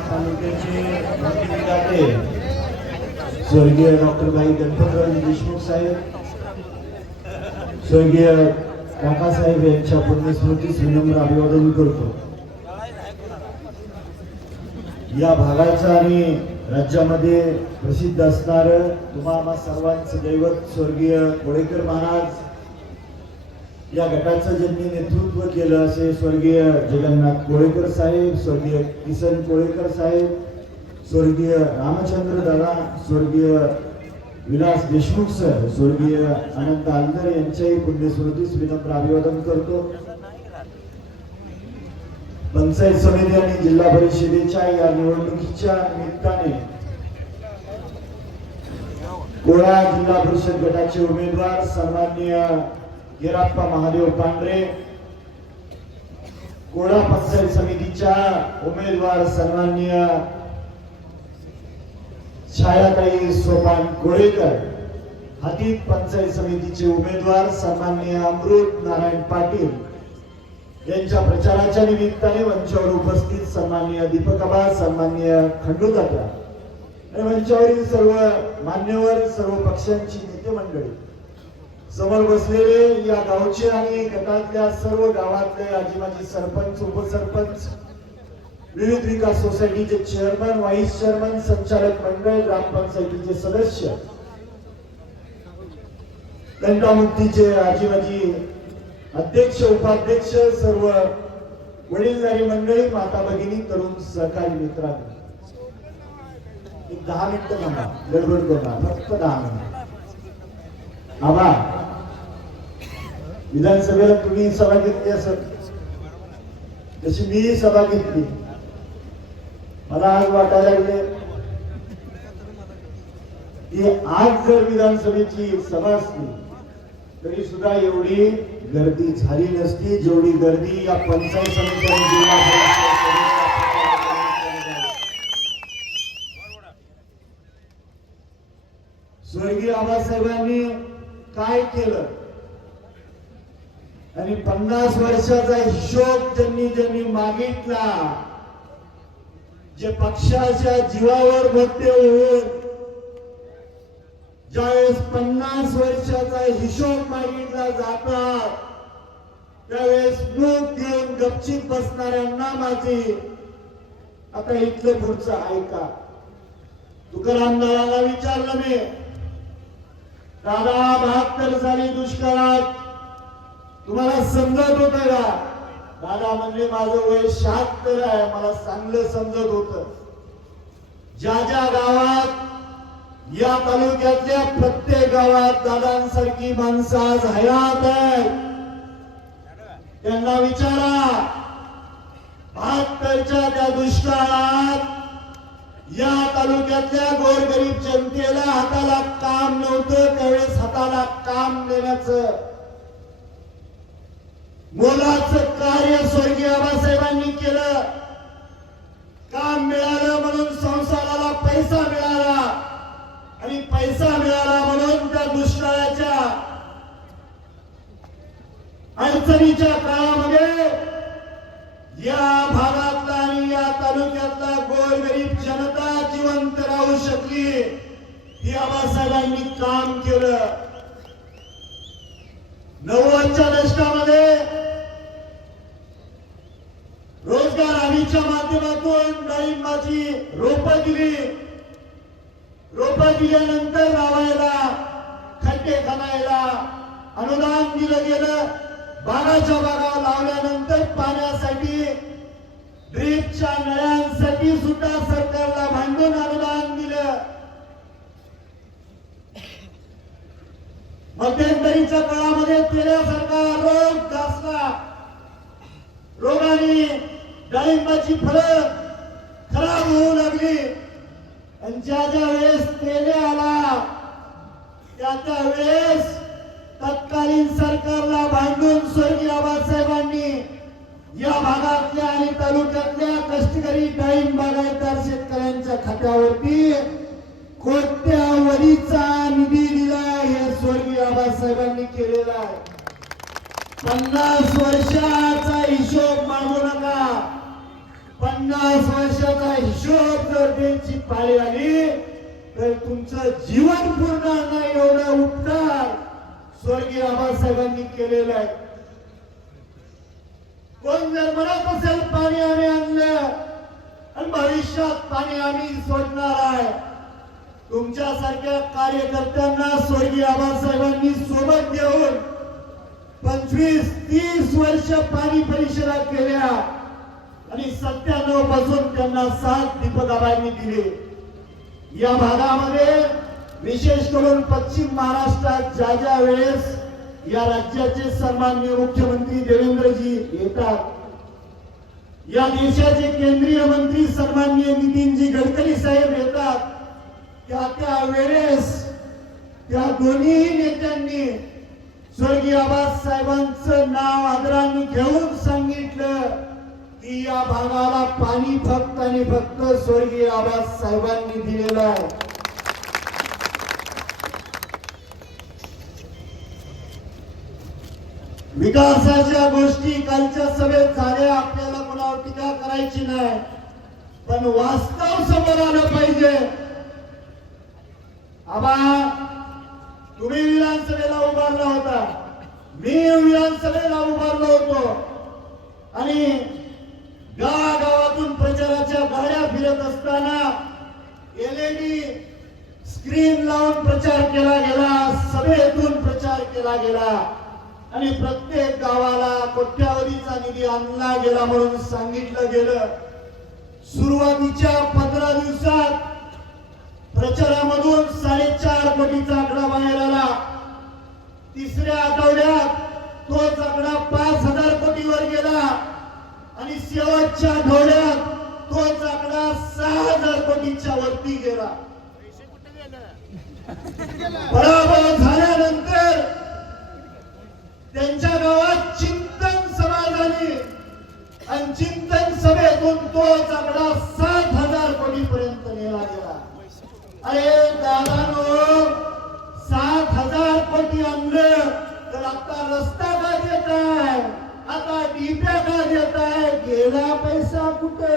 तालुक्याचे मंत्री स्वर्गीय डॉक्टर भाई गणपतराव देशमुख साहेब, स्वर्गीय काकासाहेब यांच्या पुण्यस्मृतीस विनम्र अभिवादन करतो। या भागाचं आणि राज्यामध्ये प्रसिद्ध असणारं तुम्हा सर्वांचं दैवत स्वर्गीय कोळेकर महाराज या गटाचं ज्यांनी नेतृत्व केलं असे स्वर्गीय जगन्नाथ कोळेकर साहेब, स्वर्गीय किसन कोळेकर साहेब, स्वर्गीय रामचंद्र दादा, स्वर्गीय विलास देशमुख सर, स्वर्गीय अनंत आलदर यांच्याही पुण्यस्मृतीस विनम्र अभिवादन करतो। पंचायत समिती आणि जिल्हा परिषदेच्या या निवडणुकीच्या निमित्ताने कोळा जिल्हा परिषद गटाचे उमेदवार सन्माननीय गिराप्पा महादेव पांढरे, कोळा पंचायत समितीच्या उमेदवार सन्माननीय छायाताई सोपान कोळेकर, हातीत पंचायत समितीचे उमेदवार सन्माननीय अमृत नारायण पाटील यांच्या प्रचाराच्या निमित्ताने मंचावर उपस्थित सन्माननीय दीपक आबा, सन्माननीय खंडूदादा आणि मंचावरील सर्व मान्यवर, सर्व पक्षांची नेते मंडळी, समोर बसलेले या गावचे आणि गटातल्या सर्व गावातले आजी माजी सरपंच, उपसरपंच, विविध विकास सोसायटीचे चेअरमन, व्हाईस चेअरमन, संचालक मंडळ, ग्रामपंचायतीचे सदस्य, तंटामुक्तीचे आजी माजी अध्यक्ष, उपाध्यक्ष, सर्व वडीलधारी मंडळी, माता भगिनी, तरुण सहकारी मित्रांनो, एक 10 मिनिटं थांबा, गडबड करू नका, फक्त 10 मिनिट। आबा, विधानसभेला तुम्ही सभा घेतली असेल तशी मी सभा घेतली। मला आज वाटायला लागले की आज जर विधानसभेची सभा असती तरी सुद्धा एवढी गर्दी झाली नसती जेवढी गर्दी या पंचायत समिती स्वर्गीय आबासाहेबांनी काय केलं आणि 50 वर्षाचा हिशोब ज्यांनी मागितला, जे पक्षाच्या जीवावर भरते होऊन ज्यावेळेस 50 वर्षाचा हिशोब मागितला जाता त्यावेळेस मूग घेऊन गपचीत बसणाऱ्यांना माझी आता इथलं पुढचं ऐका। तुकाराम दादाला विचारलं मी, दादा 72 साली दुष्काळात तुम्हाला समजत होत का? दादा म्हणले माझं वय 76 आहे, मला चांगलं समजत होत। ज्या ज्या गावात, या तालुक्यातल्या प्रत्येक गावात दादांसारखी माणसं आज हयात आहेत, त्यांना विचारा 72च्या त्या दुष्काळात या तालुक्यातल्या गोरगरीब जनतेला हाताला काम नव्हतं, त्यावेळेस हाताला काम देण्याचं मोलाचं कार्य स्वर्गीय आबासाहेबांनी केलं। काम मिळालं म्हणून संसाराला पैसा मिळाला आणि पैसा मिळाला म्हणून त्या दुष्काळाच्या अडचणीच्या काळामध्ये या भागातला आणि या तालुक्यातला गोरगरीब जनता जिवंत राहू शकली, ही आबासाहेबांनी काम केलं। 90च्या दशकामध्ये रोजगार हमीच्या माध्यमातून डाळिंबाची रोपं दिली, रोपं दिल्यानंतर लावायला, खड्डे खणायला अनुदान दिलं गेलं। बागाच्या बागा लावल्यानंतर पाण्यासाठी, ड्रीपच्या नळ्यांसाठी सुद्धा सरकारला भांडून अनुदान दिलं। मध्यंतरीच्या काळामध्ये तेल्यासारखा रोग गाजला, रोगाने डाळिंबाची फळं खराब होऊ लागली आणि ज्या ज्या वेळेस तेल्या आला त्या वेळेस तत्कालीन सरकारला भांडून स्वर्गीय आबासाहेबांनी या भागातल्या आणि तालुक्यातल्या कष्टकरी डाळिंब बागायतदार शेतकऱ्यांच्या खात्यावरती कोट्यावधीचा निधी दिला, हे स्वर्गीय आबासाहेबांनी केलेला आहे। 50 वर्षाचा हिशोब मागू नका, 50 50 वर्षाचा हिशोब जर द्यायची पाळी आली तर तुमचं जीवन पूर्ण नाही एवढं उपकार स्वर्गीय आबासाहेबांनी केलेलं आहे. कोण जर म्हणत असेल पाणी आम्ही आणलं आणि भविष्यात पाणी आम्ही सोडणार आहे, तुमच्यासारख्या कार्यकर्त्यांना स्वर्गीय आबासाहेबांनी सोबत घेऊन 25-30 वर्ष पाणी परिषदा केल्या आणि 97 पासून त्यांना 7 दीपक आबांनी दिले. या भागामध्ये विशेष करून पश्चिम महाराष्ट्रात ज्या वेळेस या राज्याचे सन्माननीय मुख्यमंत्री देवेंद्रजी येतात, या देशाचे केंद्रीय मंत्री सन्माननीय नितीनजी गडकरी साहेब येतात, त्या वेळेस त्या दोन्ही नेत्यांनी स्वर्गीय आबासाहेबांचं नाव आदराने घेऊन सांगितलं की या भागाला पाणी फक्त आणि फक्त स्वर्गीय आबासाहेबांनी दिलेलं आहे. विकासाच्या गोष्टी कालच्या सभेत झाल्या, आपल्याला कोणावर टीका करायची नाही, पण वास्तव समोर आलं पाहिजे. आबा तुम्ही विधानसभेला उभारला होता, मी विधानसभेला उभारलो होतो आणि गावागावातून प्रचाराच्या गाड्या फिरत असताना LED स्क्रीन लावून प्रचार केला गेला, सभेतून प्रचार केला गेला आणि प्रत्येक गावाला कोट्यावधीचा निधी आणला गेला म्हणून सांगितलं गेलं. सुरुवातीच्या 15 दिवसात प्रचारामधून 4.5 कोटीचा आकडा बाहेर आला. तिसऱ्या आठवड्यात तोच आकडा 5,000 कोटीवर गेला आणि शेवटच्या आठवड्यात तोच आकडा 6,000 कोटीच्या वरती गेला. पराभव झाल्यानंतर त्यांच्या गावात चिंतन सभा झाली आणि चिंतन सभेतून तोच आकडा 7,000 कोटी पर्यंत नेला गेला. अरे दादानो, 7,000 कोटी आणलं तर आता रस्ता का देताय, आता डिप्या का देताय, गेला पैसा कुठे?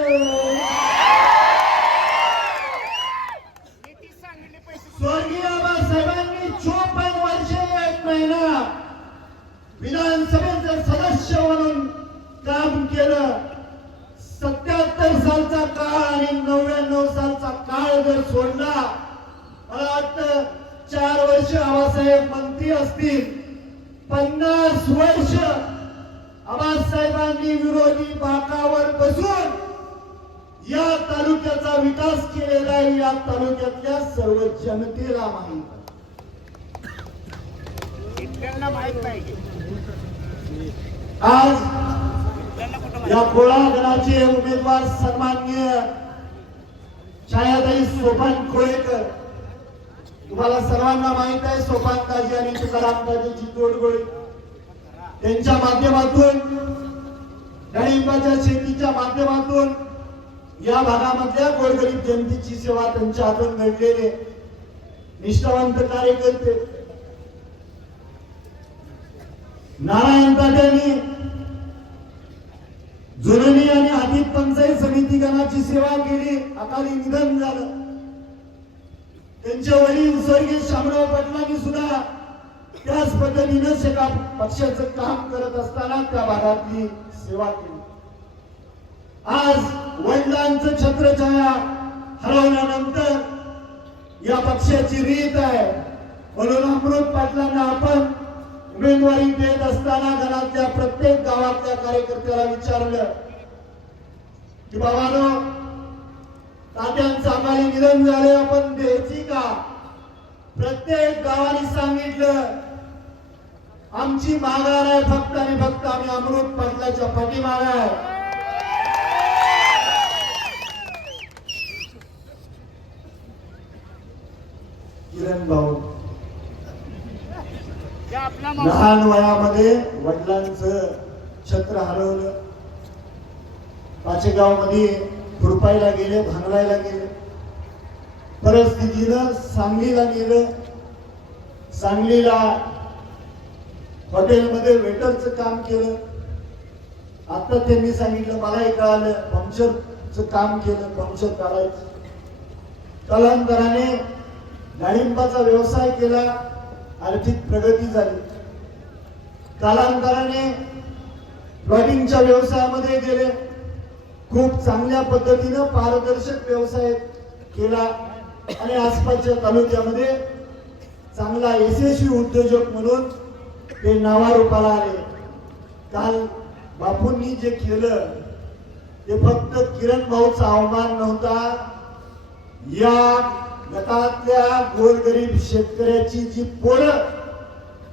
स्वर्गीय आबासाहेबांनी 54 वर्षे 1 महिना विधानसभेचे सदस्य म्हणून काम केलं. 77 सालचा काळ आणि 99 सालचा काळ जर सोडला, मला वाटतं 4 वर्ष आबासाहेब मंत्री असतील, 50 वर्ष आबासाहेबांनी विरोधी बाकावर बसून या तालुक्याचा विकास केलेला आहे. या तालुक्यातल्या सर्व जनतेला माहित आहे. आज या कोळागणाचे उमेदवार सन्माननीय छायाताई सोपान खोळेकर, तुम्हाला सर्वांना माहित आहे सोपान काजी आणि तुकाराम काजीची तोडगोळी, त्यांच्या माध्यमातून डाळिंबाच्या शेतीच्या माध्यमातून या भागामधल्या गोरगरीब जनतेची सेवा त्यांच्या हातून घडलेले निष्ठावंत कार्यकर्ते. नारायण तात्यांनी जुननी आणि आदित पंचायत समिती गणाची सेवा केली, अकाली निधन झालं. त्यांचे वडील स्वर्गीय शामराव पाटलांनी सुद्धा त्याच पद्धतीनं शेका पक्षाचं काम करत असताना त्या भागातली सेवा केली. आज वडिलांचं छत्रछाया हरवल्यानंतर या पक्षाची रीत आहे म्हणून अमृत पाटलांना आपण उमेदवारी देत असताना घरातल्या प्रत्येक गावातल्या कार्यकर्त्याला विचारलं की बाबांनो, तात्यांचं अकाली निधन झाले, आपण द्यायची का? प्रत्येक गावाने सांगितलं आमची माघार आहे फक्त आणि फक्त आम्ही अमृत पाटलाच्या पाठीमागे आहे. किरण भाऊ लहान वयामध्ये वडिलांचं छत्र हरवलं. पाचेगाव मध्ये खुरपायला गेले, भांगलायला गेले. परिस्थितीनं सांगलीला गेलं. सांगलीला हॉटेलमध्ये वेटरचं काम केलं. आता त्यांनी सांगितलं, मलाही कळालं पंक्चर काम केलं पंक्चर काढायचं. कालांतराने डाळिंबाचा व्यवसाय केला, आर्थिक प्रगती झाली. कालांतराने प्लॉटिंगच्या व्यवसायामध्ये गेले, खूप चांगल्या पद्धतीनं पारदर्शक व्यवसाय केला आणि आसपासच्या तालुक्यामध्ये चांगला यशस्वी उद्योजक म्हणून ते नावारूपाला आले. काल बापूंनी जे केलं ते फक्त किरण भाऊचा अवमान नव्हता, या गटातल्या गोरगरीब शेतकऱ्याची जी पोरं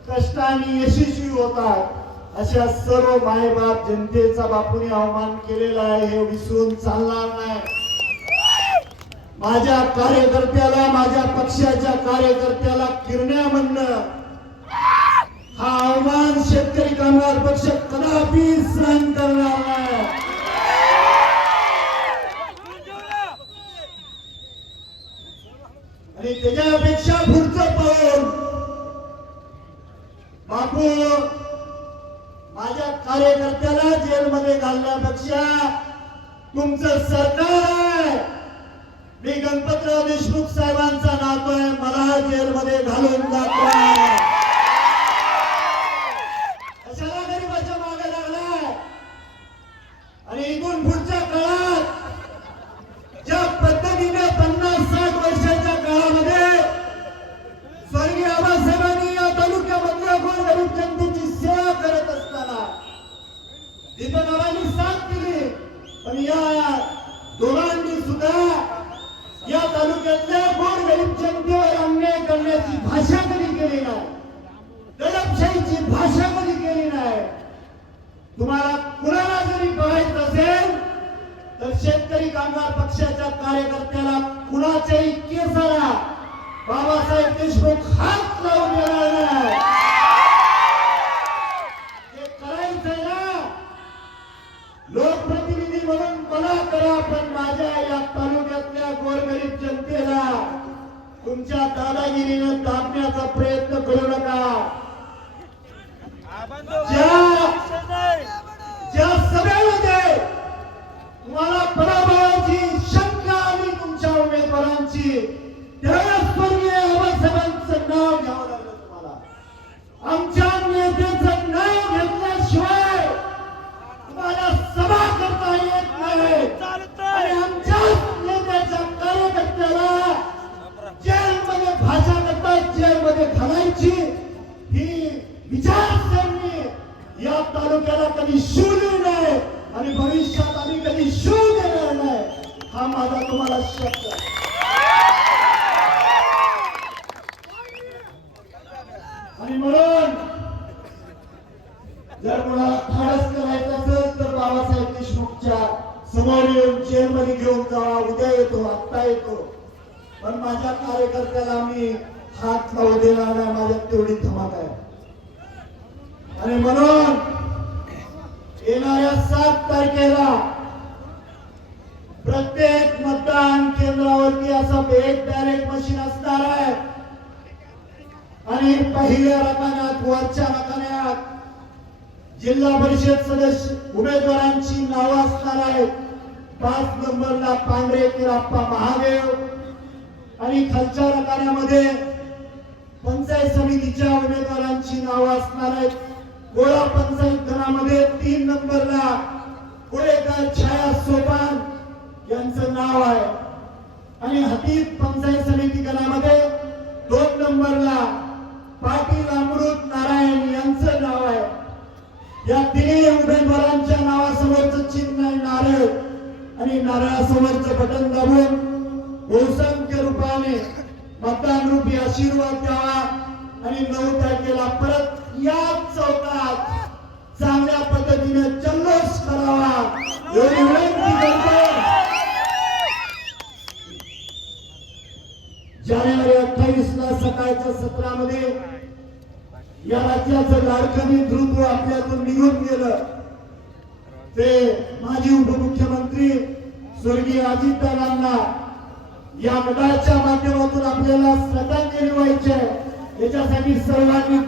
कष्टाने यशस्वी होतात अशा सर्व मायबाप जनतेचा बापूंनी अवमान केलेला आहे, हे विसरून चालणार नाही. माझ्या कार्यकर्त्याला, माझ्या पक्षाच्या कार्यकर्त्याला किरण्या म्हणणं हा अवमान शेतकरी कामगार पक्ष कदापि सहन करणार नाही. आणि त्याच्यापेक्षा पुढचं पाऊल बापू माझ्या कार्यकर्त्याला जेलमध्ये घालण्यापेक्षा तुमचं सरकार, मी गणपतराव देशमुख साहेबांचा नातो आहे, मला जेलमध्ये घालून दाखवा. कशाला गरीबाच्या मागे लागलाय? आणि इथून पुढच्या काळात ज्या पद्धतीने 50-60 वर्षाच्या काळामध्ये स्वर्गीय आबासाहेबांनी या तालुक्यामधल्या गोरगरीब जनतेची सेवा करत असताना दीपकरावांनी साथ दिली, पण या दोघांनी सुद्धा या तालुक्यातल्या गोरगरीब जनतेवर अन्याय करण्याची भाषा कधी केली नाही, दडपशाहीची भाषा कधी केली नाही. तुम्हाला कुणाला जरी बघायचं असेल तर शेतकरी कामगार पक्षाच्या कार्यकर्त्याला कुणाच्याही केसाला बाबासाहेब देशमुख हात लावून देणार नाही. हे करायचंय ना, लोकप्रतिनिधी म्हणून मला करा, पण माझ्या या तालुक्यातल्या गोरगरीब जनतेला तुमच्या दादागिरीनं दाबण्याचा प्रयत्न करू नका. ज्या सभेमध्ये तुम्हाला पराभवाची शंका आली तुमच्या उमेदवारांची, त्यावेळेस स्वर्गीय आबासाहेबांचं नाव घ्यावं लागलं तुम्हाला. आमच्या नेत्याचं नाव घेतल्याशिवाय तुम्हाला सभा करता येत नाही. आणि आमच्याच नेत्याच्या कार्यकर्त्याला जेलमध्ये भाषा करता जेलमध्ये घालायची ही विचारसरणी या तालुक्याला कधी शिवली नाही आणि भविष्यात आम्ही कधी शिवू देणार नाही, हा माझा तुम्हाला शब्द आहे. आणि म्हणून जर कोणाला धाडस करायचं असेल तर बाबासाहेब देशमुखच्या समोर येऊन जेलमध्ये घेऊन जावा. उद्या येतो, आत्ता येतो, पण माझ्या कार्यकर्त्याला मी हात लावू देणार नाही. माझ्यात तेवढी धमक आहे. आणि म्हणून येणाऱ्या 7 तारखेला प्रत्येक मतदान केंद्रावरती असं एक बॅलेट मशीन असणार आहे. आणि पहिल्या रकान्यात, वरच्या रकान्यात जिल्हा परिषद सदस्य उमेदवारांची नावं असणार आहेत. 5 नंबरला पांढरे किराप्पा महादेव आणि खालच्या रकान्यामध्ये पंचायत समितीच्या उमेदवारांची नावं असणार आहेत. गोळा पंचायत गणामध्ये 3 नंबरला कोळेकर छाया सोपान यांचं नाव आहे. आणि हातीत पंचायत समिती गणामध्ये 2 नंबरला पाटील अमृत नारायण यांचं नाव आहे. या तिन्ही उमेदवारांच्या नावासमोरचं चिन्ह आहे नारळ, आणि नारळासमोरचं बटन दाबून बहुसंख्य रूपाने मतदान रूपी आशीर्वाद द्यावा. आणि 9 तारखेला परत या चौकात चांगल्या पद्धतीने जल्लोष करावा एवढी विनंती करतो. जानेवारी 28 ला सकाळच्या सत्रामध्ये या राज्याचं लाडकं नेतृत्व आपल्यातून निघून गेलं. ते माजी उपमुख्यमंत्री स्वर्गीय अजितदादांना या गटाच्या माध्यमातून आपल्याला श्रद्धांजली व्हायची आहे. याच्यासाठी सर्वांनी